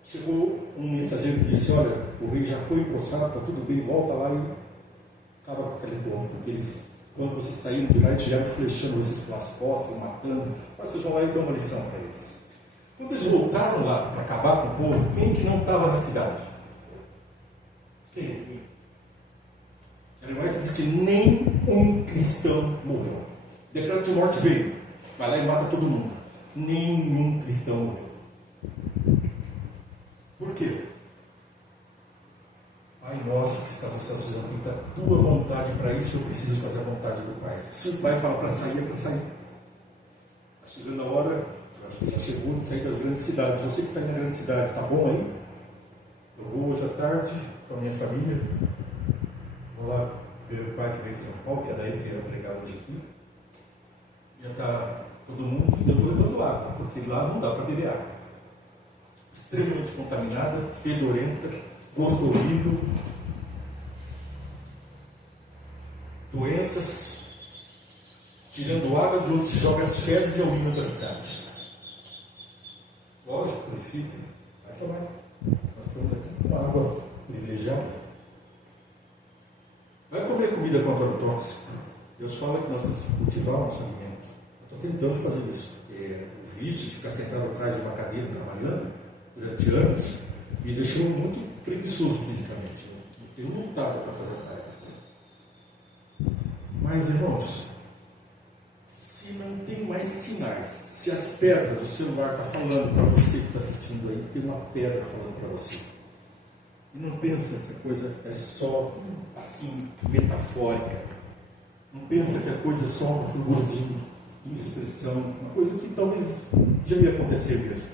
chegou um mensageiro que disse: olha, o rei já foi empossado, está tudo bem, volta lá e acaba com aquele povo, porque eles, quando vocês saíram de lá, eles vieram flechando vocês pelas portas, matando. Agora vocês vão lá e dão uma lição para eles. Quando eles voltaram lá para acabar com o povo, quem que não estava na cidade? Quem? Ellen White diz que nem um cristão morreu. O decreto de morte veio, vai lá e mata todo mundo. Nenhum cristão morreu. Por quê? Pai nosso que está nos céus, seja feita a tua vontade. Para isso eu preciso fazer a vontade do Pai. Se o Pai fala para sair, é para sair. Está chegando a hora, acho que já chegou, de sair das grandes cidades. Você que está na grande cidade, está bom aí? Eu vou hoje à tarde com a minha família. Vou lá ver o pai que veio de São Paulo, que é daí que ia pregar hoje aqui. Já está todo mundo, e eu estou levando água, porque lá não dá para beber água. Extremamente contaminada, fedorenta, gosto horrível, doenças, tirando água de onde se joga as fezes e a urina da cidade. Lógico, purifica, vai tomar. Nós estamos aqui com uma água privilegiada. Vai comer comida com agrotóxico. Deus fala que nós temos que cultivar o nosso alimento. Eu estou tentando fazer isso. Porque o vício de ficar sentado atrás de uma cadeira trabalhando durante anos me deixou muito preguiçoso fisicamente. Eu tenho lutado para fazer as tarefas. Mas, irmãos, se não tem mais sinais, se as pedras, o celular está falando para você que está assistindo aí, tem uma pedra falando para você. E não pensa que a coisa é só assim, metafórica. Não pensa que a coisa é só uma figura de expressão, uma coisa que talvez já ia acontecer mesmo.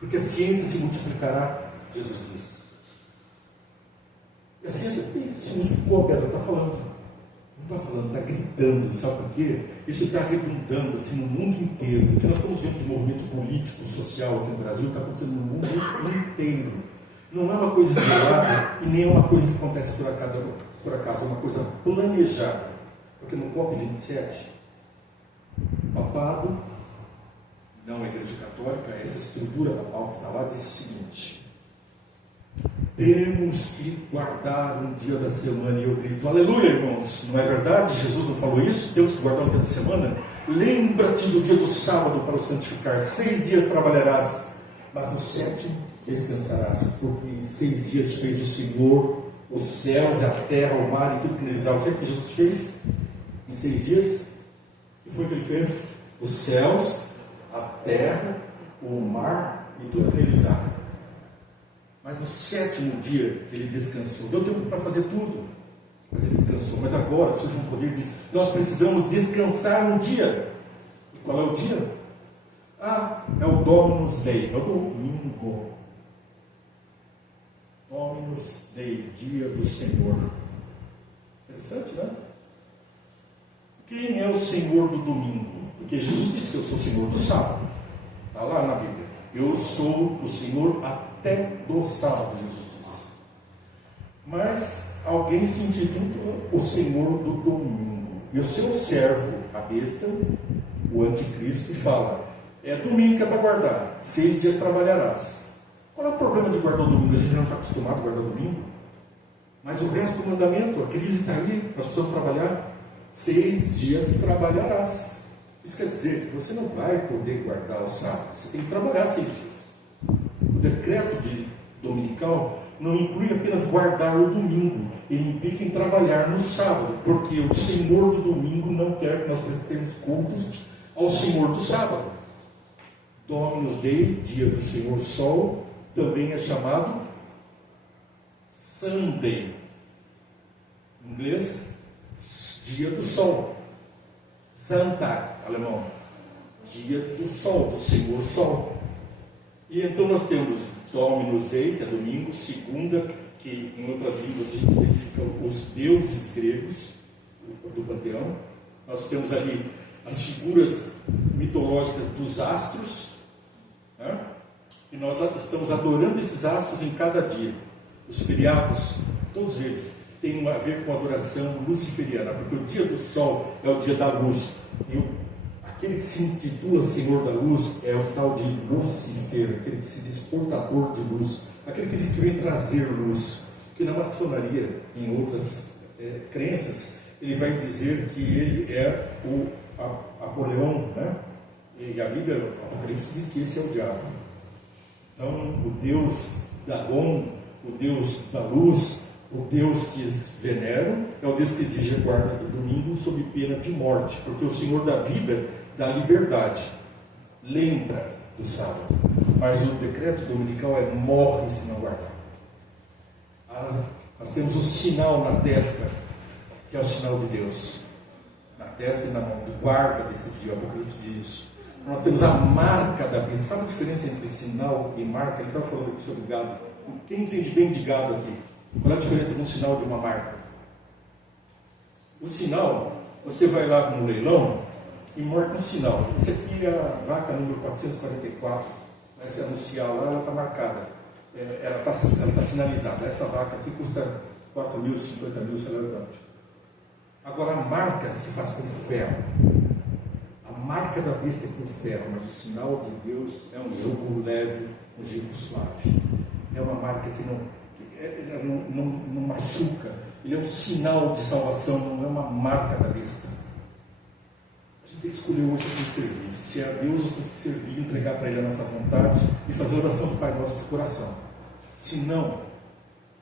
Porque a ciência se multiplicará, Jesus diz. E a ciência se multiplicou, a pedra está falando. Não está falando, está gritando, sabe por quê? Isso está redundando assim, no mundo inteiro. O que nós estamos vendo de movimento político, social aqui no Brasil, está acontecendo no mundo inteiro. Não é uma coisa isolada e nem é uma coisa que acontece por acaso, é uma coisa planejada. Porque no COP27, o papado, não a Igreja Católica, essa estrutura papal que está lá, disse o seguinte: temos que guardar um dia da semana. E eu grito, aleluia, irmãos, não é verdade? Jesus não falou isso? Temos que guardar um dia da semana? Lembra-te do dia do sábado para o santificar. 6 dias trabalharás, mas no 7º descansarás, porque em 6 dias fez o Senhor os céus, a terra, o mar e tudo que neles há. O que é que Jesus fez? Em 6 dias, o que foi que ele fez? Os céus, a terra, o mar e tudo que neles há. Mas no 7º dia ele descansou. Deu tempo para fazer tudo, mas ele descansou. Mas agora, o Senhor João Poder diz: nós precisamos descansar um dia. E qual é o dia? É o Dominus Dei, é o domingo. Dominus Dei, dia do Senhor. Interessante, né? Quem é o Senhor do domingo? Porque Jesus disse que eu sou o Senhor do sábado. Está lá na Bíblia. Eu sou o Senhor até do sábado, Jesus disse. Mas alguém se intitula o Senhor do domingo. E o seu servo, a besta, o anticristo, fala: é domingo que é para guardar, 6 dias trabalharás. Qual é o problema de guardar o domingo? A gente não está acostumado a guardar o domingo. Mas o resto do mandamento, a crise está aí, nós precisamos trabalhar. 6 dias trabalharás. Isso quer dizer que você não vai poder guardar o sábado, você tem que trabalhar 6 dias. O decreto dominical não inclui apenas guardar o domingo, ele implica em trabalhar no sábado, porque o Senhor do domingo não quer que nós prestemos cultos ao Senhor do sábado. Dominus Dei, dia do Senhor Sol, também é chamado Sunday, em inglês, dia do sol. Sonntag, alemão, dia do sol, do Senhor Sol. E então nós temos Dominus Dei, que é domingo, segunda, que em outras línguas a gente identifica os deuses gregos do panteão. Nós temos ali as figuras mitológicas dos astros, né? E nós estamos adorando esses astros em cada dia. Os feriados, todos eles, têm a ver com a adoração luciferiana, porque o dia do sol é o dia da luz. E aquele que se intitula Senhor da Luz é o tal de Lucifer, aquele que se diz portador de luz, aquele que diz que vem trazer luz. Que na maçonaria, em outras crenças, ele vai dizer que ele é o Apoleão, né? E a Bíblia, o Apocalipse, diz que esse é o diabo. Então, o Deus Dagon, o Deus da luz, o Deus que eles veneram, é o Deus que exige a guarda do domingo sob pena de morte, porque o Senhor da vida, da liberdade, lembra do sábado. Mas o decreto dominical é: morre se não guardar. Nós temos o sinal na testa, que é o sinal de Deus, na testa e na mão, de guarda desse dia. O Apocalipse diz isso. Nós temos a marca da besta. Sabe a diferença entre sinal e marca? Ele estava falando aqui sobre gado. Quem entende bem de gado aqui? Qual é a diferença de um sinal e de uma marca? O sinal, você vai lá no leilão e marca um sinal. Esse aqui é a vaca número 444. Vai se anunciar lá, ela está marcada. Ela está sinalizada. Essa vaca aqui custa 4 mil, 50 mil, sei lá quanto. Agora a marca se faz com ferro. A marca da besta é com ferro, mas o sinal de Deus é um jugo leve, um jugo suave. É uma marca que não machuca. Ele é um sinal de salvação, não é uma marca da besta. A gente tem que escolher hoje a quem servir. Se é a Deus, nós temos que servir, entregar para Ele a nossa vontade e fazer a oração do Pai Nosso de coração. Se não,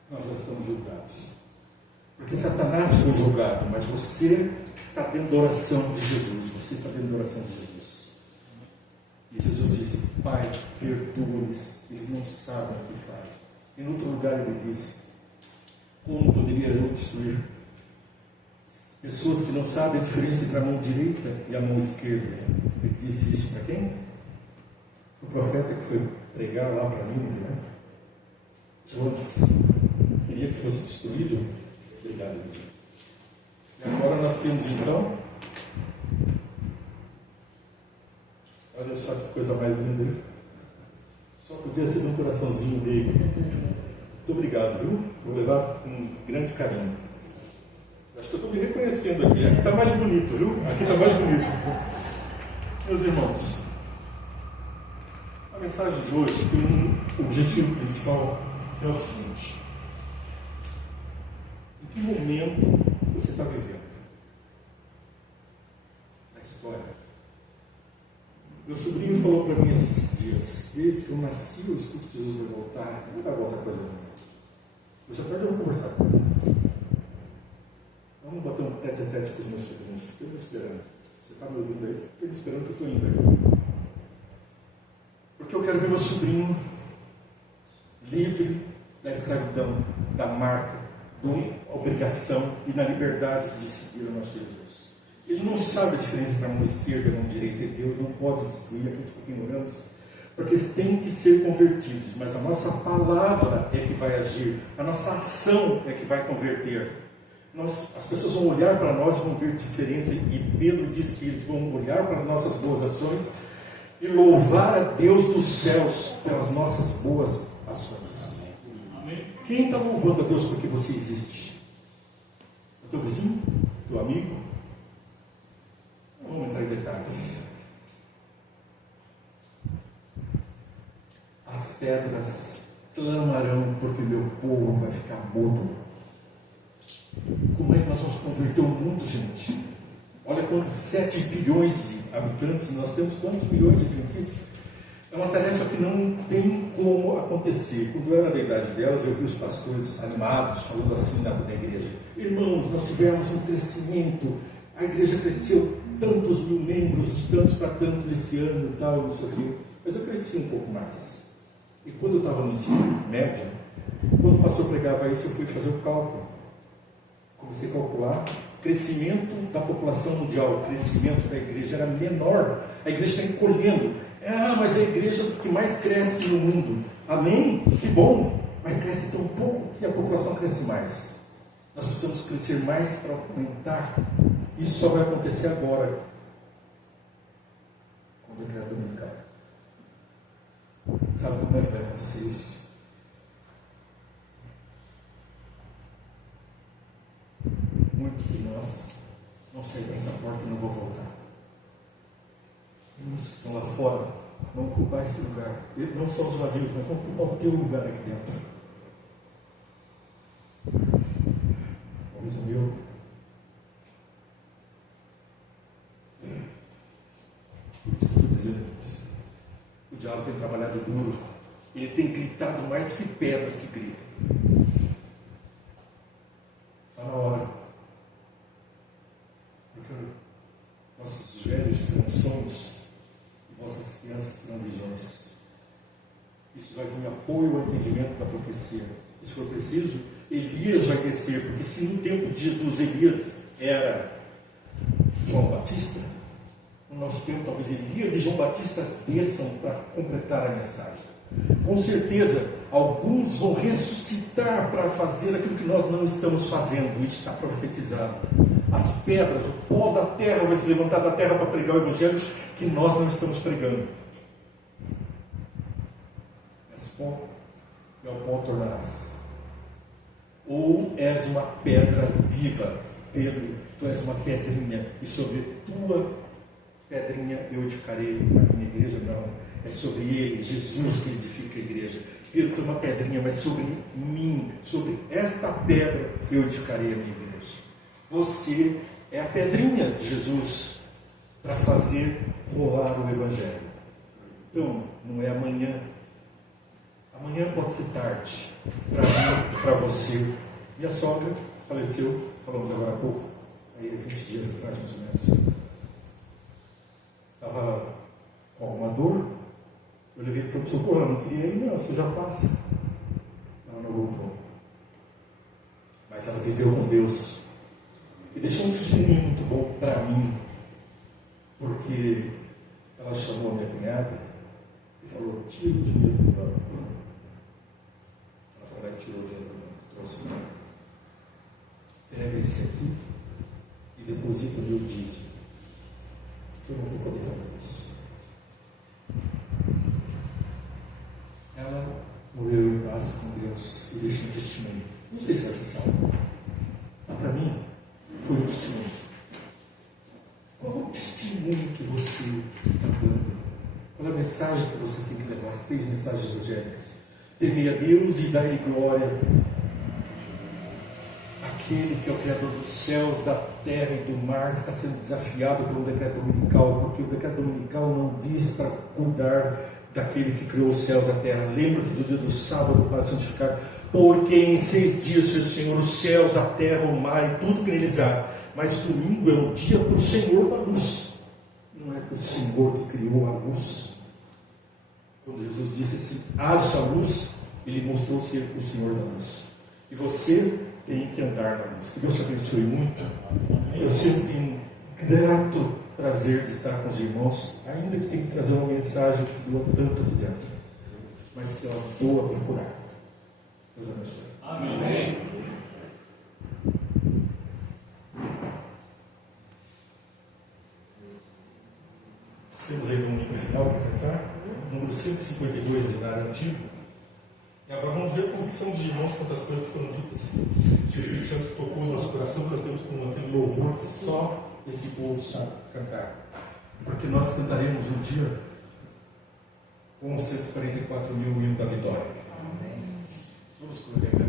nós já estamos julgados. Porque Satanás foi julgado, mas você está dentro da oração de Jesus. Você está dentro da oração de Jesus. E Jesus disse: Pai, perdoa-lhes, eles não sabem o que fazem. Em outro lugar ele disse: como poderia eu destruir pessoas que não sabem a diferença entre a mão direita e a mão esquerda? Ele disse isso para quem? O profeta que foi pregar lá para Nínive, né? Jonas queria que fosse destruído. Obrigado, Deus. E agora nós temos então? Olha só que coisa mais linda. Só podia ser um coraçãozinho dele. Muito obrigado, viu? Vou levar com grande carinho. Acho que eu estou me reconhecendo aqui. Aqui está mais bonito, viu? Aqui está mais bonito. Meus irmãos, a mensagem de hoje tem um objetivo principal, que é o seguinte: em que momento você está vivendo na história? Meu sobrinho falou para mim esses dias: desde que eu nasci, eu escuto que Jesus vai voltar. Não vai voltar coisa nenhuma. Hoje à tarde eu vou conversar com ele. Vamos bater um tete-a-tete com os meus sobrinhos. Fiquei me esperando. Você está me ouvindo aí? Fiquei me esperando que eu estou indo aí. Porque eu quero ver meu sobrinho livre da escravidão, da marca, da obrigação e na liberdade de seguir o nosso Jesus. Ele não sabe a diferença entre a mão esquerda e a mão direita, e Deus não pode destruir aqueles que ignoramos, porque eles têm que ser convertidos, mas a nossa palavra é que vai agir, a nossa ação é que vai converter. As pessoas vão olhar para nós e vão ver diferença, e Pedro diz que eles vão olhar para nossas boas ações e louvar a Deus dos céus pelas nossas boas ações. Quem está louvando a Deus porque você existe? O teu vizinho? O teu amigo? Não vamos entrar em detalhes. As pedras clamarão porque meu povo vai ficar mudo. Como é que nós vamos converter o mundo, gente? Olha quantos 7 bilhões de habitantes nós temos, quantos milhões de adventistas? É uma tarefa que não tem como acontecer. Quando eu era da idade delas, eu vi os pastores animados, falando assim na igreja: irmãos, nós tivemos um crescimento, a igreja cresceu tantos mil membros, de tantos para tanto nesse ano e tal, não sei o quê. Mas eu cresci um pouco mais. E quando eu estava no ensino médio, quando o pastor pregava isso, eu fui fazer o cálculo. Comecei a calcular. Crescimento da população mundial, o crescimento da igreja era menor. A igreja está encolhendo. Mas é a igreja que mais cresce no mundo. Amém? Que bom. Mas cresce tão pouco que a população cresce mais. Nós precisamos crescer mais para aumentar. Isso só vai acontecer agora, quando eu criar dominical. Sabe como é que vai acontecer isso? Muitos de nós vão sair dessa porta e não vão voltar. E muitos que estão lá fora vão ocupar esse lugar. E não só os vazios, mas vão ocupar o teu lugar aqui dentro. Talvez o meu. Por isso que eu estou dizendo isso. O diabo tem trabalhado duro. Ele tem gritado mais do que pedras que gritam. Está na hora. Porque nossos velhos terão sonhos e vossas crianças terão visões. Isso vai vir apoio ao entendimento da profecia. Se for preciso, Elias vai descer, porque se no tempo de Jesus Elias era João Batista, no nosso tempo talvez Elias e João Batista desçam para completar a mensagem. Com certeza, alguns vão ressuscitar para fazer aquilo que nós não estamos fazendo. Isso está profetizado. As pedras, o pó da terra vai se levantar da terra para pregar o evangelho que nós não estamos pregando. És pó, e ao pó tornarás. Ou és uma pedra viva. Pedro, tu és uma pedrinha, e sobre tua pedrinha eu edificarei a minha igreja. Não, é sobre ele, Jesus, que edifica a igreja. Pedro, tu é uma pedrinha, mas sobre mim, sobre esta pedra eu edificarei a minha igreja. Você é a pedrinha de Jesus para fazer rolar o evangelho. Então, não é amanhã. Amanhã pode ser tarde para mim, para você. Minha sogra faleceu, falamos agora há pouco, aí 20 dias atrás mais ou menos. Estava com alguma dor, eu levei para o socorro, ela não queria ir, não, você já passa. Ela não voltou. Mas ela viveu com Deus. E deixou um testemunho muito bom para mim, porque ela chamou a minha cunhada e falou: tira o dinheiro do banco. Ela foi lá e tirou o dinheiro do banco, trouxe para ela. Pega esse aqui e deposita o meu dízimo, porque eu não vou poder fazer isso. Ela morreu em paz com Deus e deixou um testemunho. Não sei se vai ser salvo, mas para mim foi um testemunho. Qual é o testemunho que você está dando? Qual é a mensagem que vocês têm que levar? As 3 mensagens angélicas. Temei a Deus e dai glória. Aquele que é o Criador dos céus, da terra e do mar, está sendo desafiado pelo decreto dominical, porque o decreto dominical não diz para cuidar daquele que criou os céus e a terra. Lembra-te do dia do sábado para santificar, porque em 6 dias fez o Senhor os céus, a terra, o mar e tudo que neles há. Mas domingo é um dia para o Senhor da luz, não é para o Senhor que criou a luz. Quando Jesus disse assim, haja luz, Ele mostrou ser o Senhor da luz. E você tem que andar na luz. Que Deus te abençoe muito. Eu sempre tenho um grato prazer de estar com os irmãos, ainda que tenha que trazer uma mensagem que doa tanto de dentro, mas que ela doa para curar. Deus abençoe. Amém. Temos aí um final para cantar, número 152 do Cenário Antigo. E agora vamos ver a convicção dos irmãos quanto às coisas que foram ditas. Se o Espírito Santo tocou no nosso coração, cantamos com aquele louvor que só esse povo sabe cantar. Porque nós cantaremos um dia com os 144 mil o hino da vitória. Vamos colocar aqui.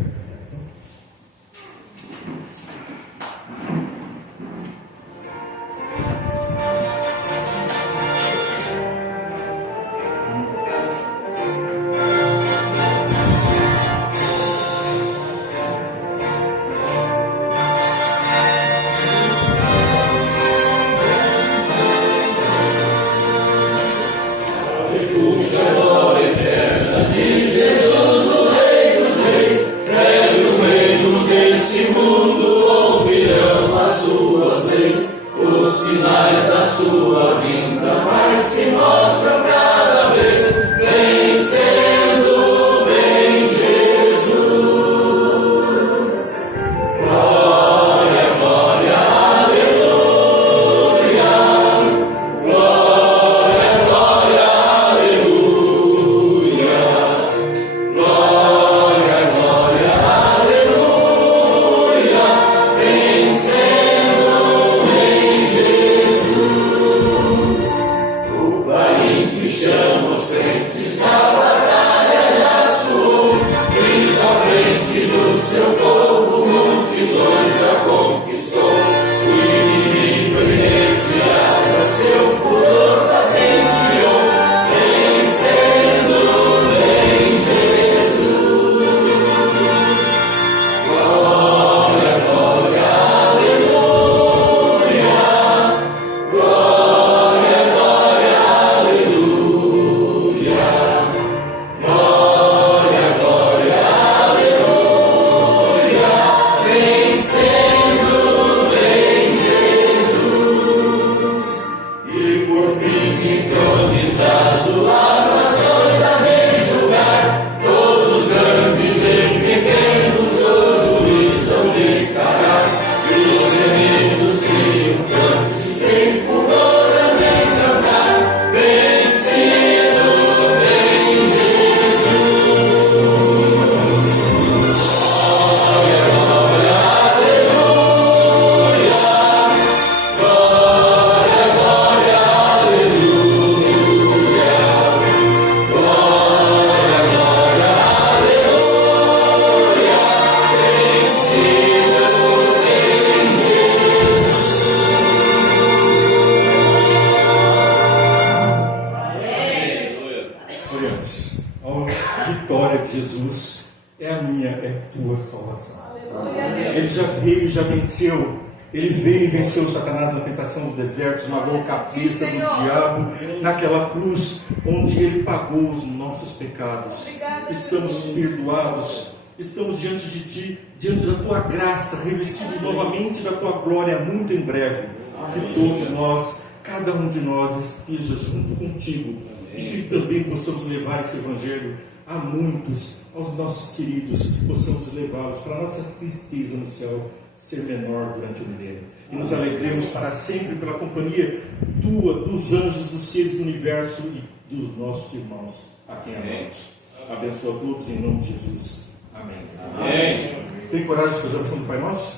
Ele veio e venceu Satanás na tentação do deserto, esmagou a cabeça do diabo naquela cruz onde ele pagou os nossos pecados. Estamos perdoados, estamos diante de Ti, diante da Tua graça, revestidos novamente da Tua glória muito em breve. Que todos nós, cada um de nós esteja junto contigo e que também possamos levar esse Evangelho a muitos, aos nossos queridos, que possamos levá-los para a nossa tristeza no céu, ser menor durante o milênio. E nos alegremos para sempre pela companhia tua, dos anjos, dos seres do universo e dos nossos irmãos, a quem amamos. Abençoa todos em nome de Jesus. Amém. Amém. Tem coragem de fazer a oração do Pai Nosso?